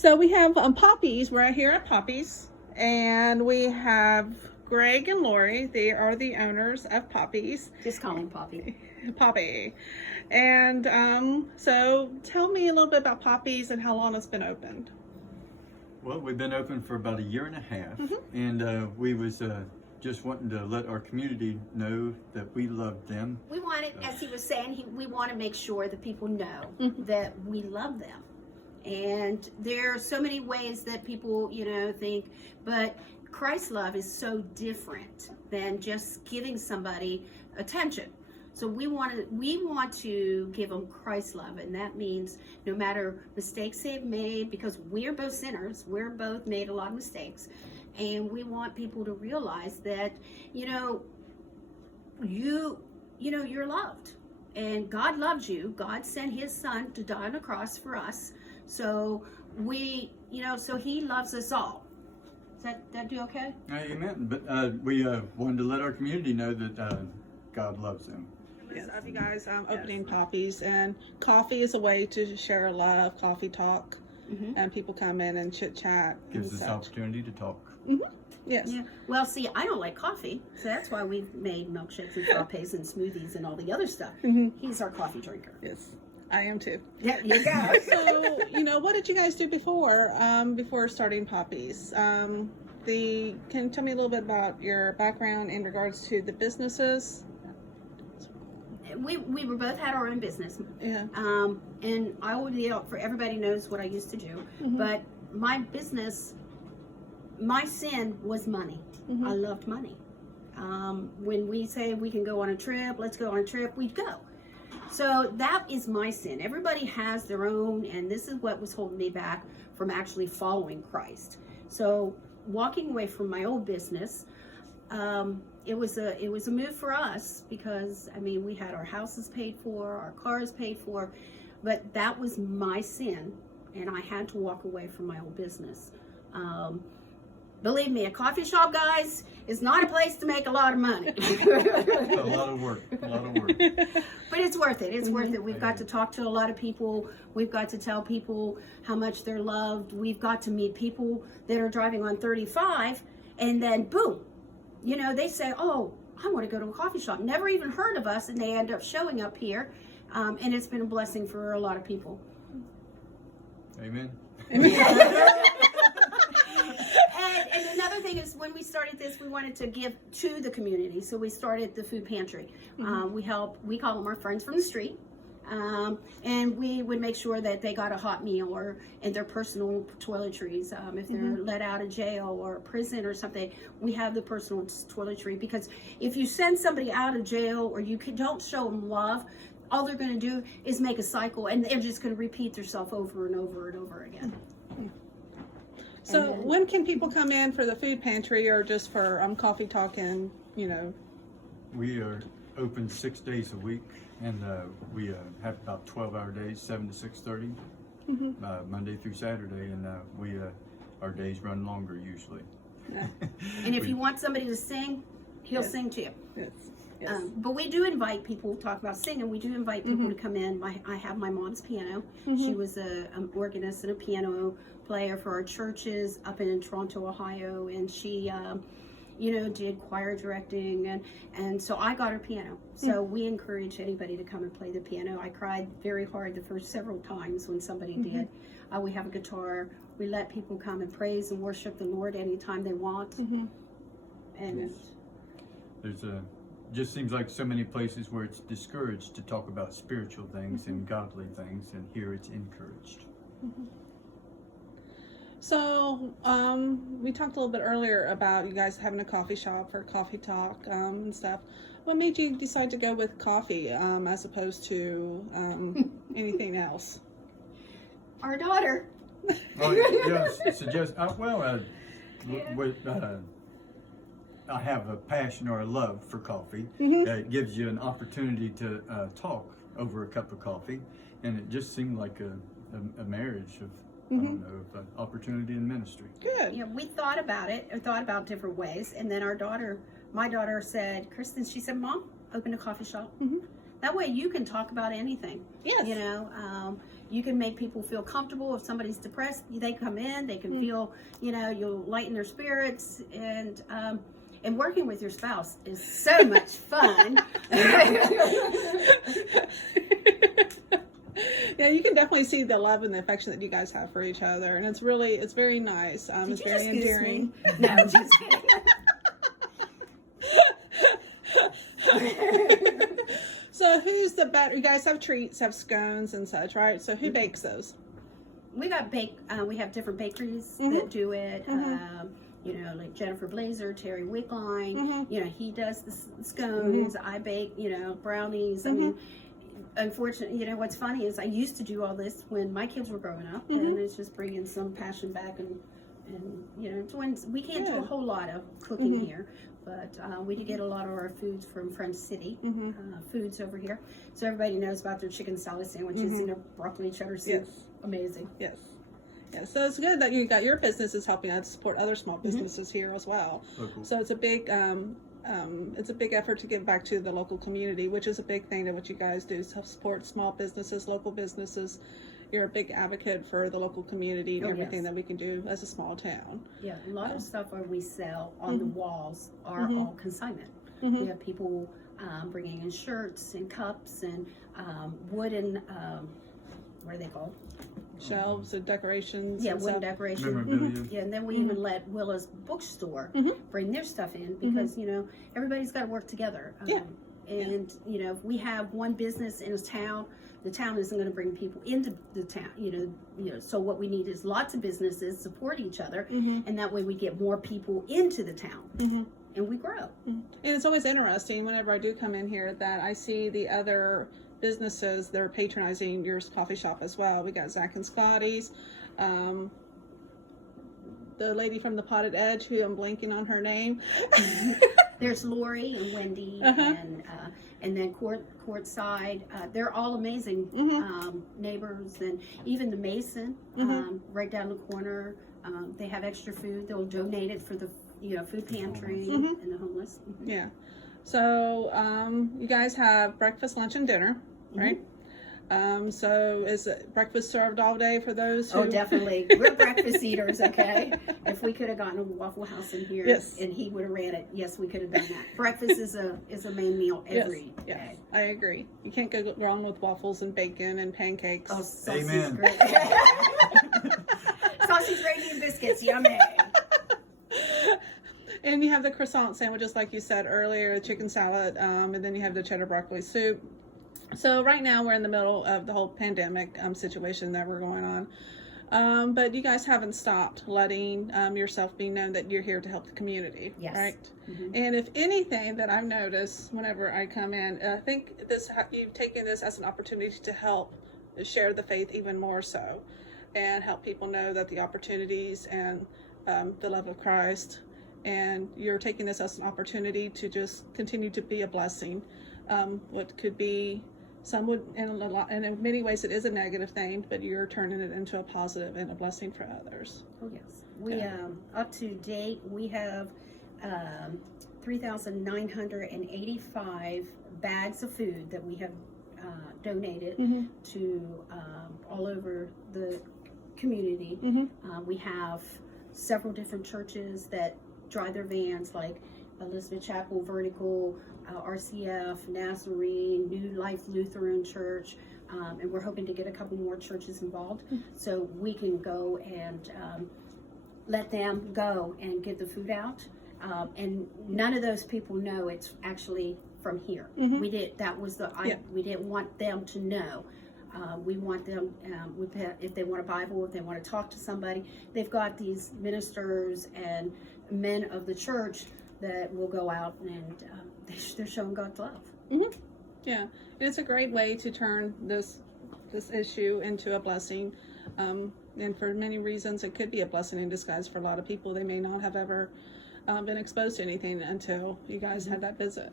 So we have Poppies. We're here at Poppies, and we have Greg and Lori. They are the owners of Poppies. Just call him Poppy. Poppy. And so tell me a little bit about Poppies and how long it's been opened. Well, we've been open for about a year and a half, and we was just wanting to let our community know that we love them. We wanted, as he was saying, we want to make sure that people know that we love them. And there are so many ways that people, think, but Christ's love is so different than just giving somebody attention. So we want to give them Christ's love, and that means no matter mistakes they've made, because we're both sinners, we're both made a lot of mistakes, and we want people to realize that you're loved, and God loves you. God sent His Son to die on the cross for us, so so He loves us all. Does that do okay? Amen. But we wanted to let our community know that God loves them. Yes, of you guys opening Poppies, and coffee is a way to share love, coffee talk, and people come in and chit chat. Gives us opportunity to talk. Yes. Yeah. Well, see, I don't like coffee, so that's why we've made milkshakes and frappes and smoothies and all the other stuff. He's our coffee drinker. Yes, I am too. There you go. So, what did you guys do before starting Poppies? Can you tell me a little bit about your background in regards to the businesses? We were both had our own business. Yeah. And I would for everybody knows what I used to do, but my business, my sin was money. I loved money. When we say we can go on a trip, let's go on a trip, we'd go. So that is my sin. Everybody has their own, and this is what was holding me back from actually following Christ. So walking away from my old business, it was a move for us because we had our houses paid for, our cars paid for, but that was my sin, and I had to walk away from my old business. Believe me, a coffee shop, guys, is not a place to make a lot of money. A lot of work. But it's worth it. It's worth it. We've got to talk to a lot of people. We've got to tell people how much they're loved. We've got to meet people that are driving on 35, and then boom, they say, oh, I want to go to a coffee shop. Never even heard of us, and they end up showing up here, and it's been a blessing for a lot of people. Amen. And another thing is, when we started this, we wanted to give to the community. So we started the food pantry. We call them our friends from the street. And we would make sure that they got a hot meal or in their personal toiletries. If they're let out of jail or prison or something, we have the personal toiletry, because if you send somebody out of jail or you don't show them love, all they're going to do is make a cycle, and they're just going to repeat themselves over and over and over again. So when can people come in for the food pantry, or just for coffee talk and, We are open 6 days a week, and we have about 12-hour days, 7 to 6:30, Monday through Saturday, and our days run longer usually. Yeah. And if you want somebody to sing, he'll sing to you. Yes. Yes. But we do invite people, talk about singing, we do invite people to come in. I have my mom's piano. She was an organist and a piano player for our churches up in Toronto, Ohio, and she did choir directing, and so I got her piano. So we encourage anybody to come and play the piano. I cried very hard the first several times when somebody did. We have a guitar. We let people come and praise and worship the Lord anytime they want. And there's just seems like so many places where it's discouraged to talk about spiritual things and godly things, and here it's encouraged. So we talked a little bit earlier about you guys having a coffee shop for coffee talk and stuff. What made you decide to go with coffee as opposed to anything else? our daughter. Well, yes, suggest. I have a passion or a love for coffee. It gives you an opportunity to talk over a cup of coffee, and it just seemed like a marriage of I don't know, of opportunity in ministry. Good. Yeah, we thought about it, or thought about different ways, and then my daughter said, Kristen, she said, Mom, open a coffee shop. That way you can talk about anything. Yes. you can make people feel comfortable. If somebody's depressed, they come in, they can feel, you'll lighten their spirits, and working with your spouse is so much fun. Yeah, you can definitely see the love and the affection that you guys have for each other, and it's very nice. It's very endearing. No, I'm just kidding. So who's the better? You guys have treats, have scones and such, right? So who bakes those? We got we have different bakeries that do it. Like Jennifer Blazer, Terry Wickline. He does the scones. I bake, brownies. I mean, unfortunately, what's funny is I used to do all this when my kids were growing up, and it's just bringing some passion back, and we can't do a whole lot of cooking here, but we do get a lot of our foods from French City Foods over here. So everybody knows about their chicken salad sandwiches and their broccoli cheddar soup. Yes. Amazing. Yes. Yeah, so it's good that you got your businesses helping out to support other small businesses here as well. Local. So it's a big effort to give back to the local community, which is a big thing that what you guys do is help support small businesses, local businesses. You're a big advocate for the local community and everything that we can do as a small town. Yeah, a lot of stuff that we sell on the walls are all consignment. We have people bringing in shirts and cups and wooden, what are they called? Shelves and decorations. Yeah, and wooden stuff. decorations. Memorabilia. Yeah, and then we even let Willa's bookstore bring their stuff in because, everybody's got to work together. And, if we have one business in a town, the town isn't going to bring people into the town, so what we need is lots of businesses support each other, and that way we get more people into the town, and we grow. And it's always interesting whenever I do come in here that I see the other businesses that are patronizing your coffee shop as well. We got Zach and Scotty's, the lady from the Potted Edge, who I'm blanking on her name. There's Lori and Wendy, and then Courtside. They're all amazing neighbors, and even the Mason, right down the corner. They have extra food. They'll donate it for the food pantry and the homeless. Yeah. So you guys have breakfast, lunch, and dinner, right? So is breakfast served all day for those who... Oh, definitely. We're breakfast eaters, okay? If we could have gotten a Waffle House in here and he would have ran it, yes, we could have done that. Breakfast is a main meal every day. Yes, I agree. You can't go wrong with waffles and bacon and pancakes. Oh, sausage Amen. gravy. Sausage gravy and biscuits, yummy. And you have the croissant sandwiches, like you said earlier, the chicken salad, and then you have the cheddar broccoli soup. So right now we're in the middle of the whole pandemic situation that we're going on. But you guys haven't stopped letting yourself be known that you're here to help the community, right? And if anything that I've noticed whenever I come in, I think you've taken this as an opportunity to help share the faith even more so, and help people know that the opportunities and the love of Christ, and you're taking this as an opportunity to just continue to be a blessing. What could be, some would, and in many ways it is a negative thing, but you're turning it into a positive and a blessing for others. Oh yes, we up to date we have 3,985 bags of food that we have donated to all over the community. We have several different churches that drive their vans, like Elizabeth Chapel, Vertical, RCF, Nazarene, New Life Lutheran Church, and we're hoping to get a couple more churches involved so we can go and let them go and get the food out. And none of those people know it's actually from here. We didn't want them to know. We want them, if they want a Bible, if they want to talk to somebody, they've got these ministers and men of the church that will go out and they're showing God's love. Yeah, and it's a great way to turn this issue into a blessing. And for many reasons, it could be a blessing in disguise for a lot of people. They may not have ever been exposed to anything until you guys had that visit.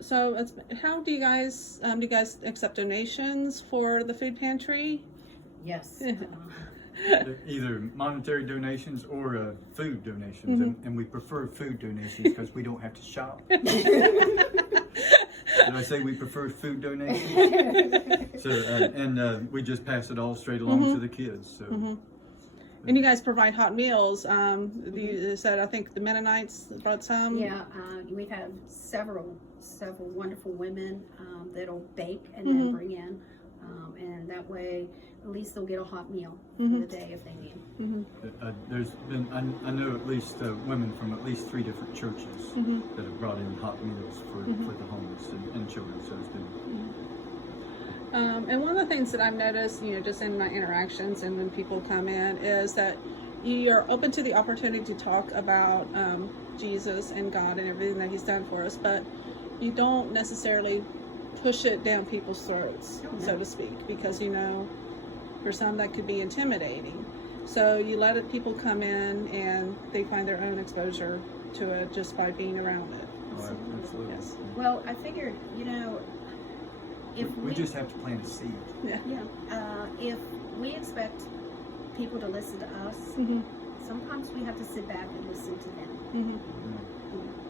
So how do you guys accept donations for the food pantry? Yes. Either monetary donations or food donations, and we prefer food donations because we don't have to shop. Did I say we prefer food donations? So, and we just pass it all straight along to the kids. So. And you guys provide hot meals. You said, I think the Mennonites brought some. Yeah, we've had several wonderful women that'll bake and then bring in, and that way at least they'll get a hot meal for the day if they need. There's been, I know at least women from at least 3 different churches that have brought in hot meals for the homeless and children. So it's been. And one of the things that I've noticed, just in my interactions and when people come in, is that you're open to the opportunity to talk about Jesus and God and everything that He's done for us, but you don't necessarily push it down people's throats, so to speak, because for some that could be intimidating. So you let people come in and they find their own exposure to it just by being around it. Oh, absolutely. Yes. Well, I figured, if we just have to plant a seed. Yeah. If we expect people to listen to us, sometimes we have to sit back and listen to them.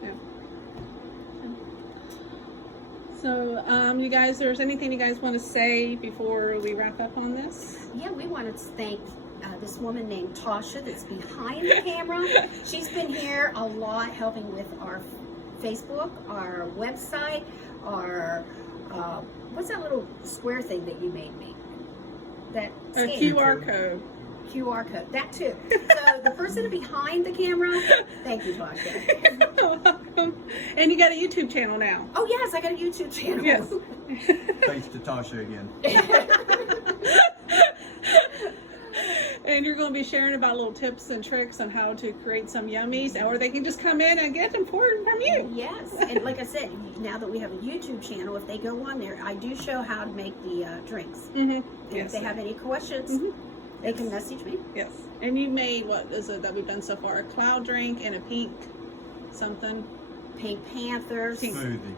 Yeah. So, you guys, there's anything you guys want to say before we wrap up on this? Yeah, we wanted to thank this woman named Tasha that's behind the camera. She's been here a lot helping with our Facebook, our website, our what's that little square thing that you made me? That A QR code. QR code. That too. So the person behind the camera, thank you, Tasha. Welcome. And you got a YouTube channel now. Oh yes, I got a YouTube channel. Yes. Thanks to Tasha again. And you're going to be sharing about little tips and tricks on how to create some yummies, or they can just come in and get them from you. Yes, and like I said, now that we have a YouTube channel, if they go on there, I do show how to make the drinks. And if they have any questions, they can message me. Yes. And you made, what is it that we've done so far? A cloud drink and a pink something. Pink Panthers. Smoothie.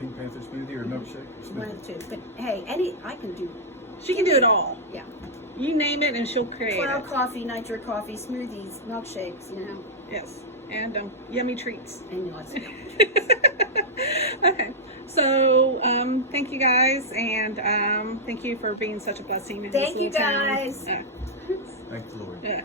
Pink Panther smoothie or milkshake? One of the two. But hey, I can do. She can do it all. Yeah. You name it and she'll create Cloud it. coffee, nitro coffee, smoothies, milkshakes, Yes. And yummy treats. And lots of Okay. So, thank you guys, and thank you for being such a blessing in this Thank you little town. guys. Yeah. Thank the Lord. Yeah.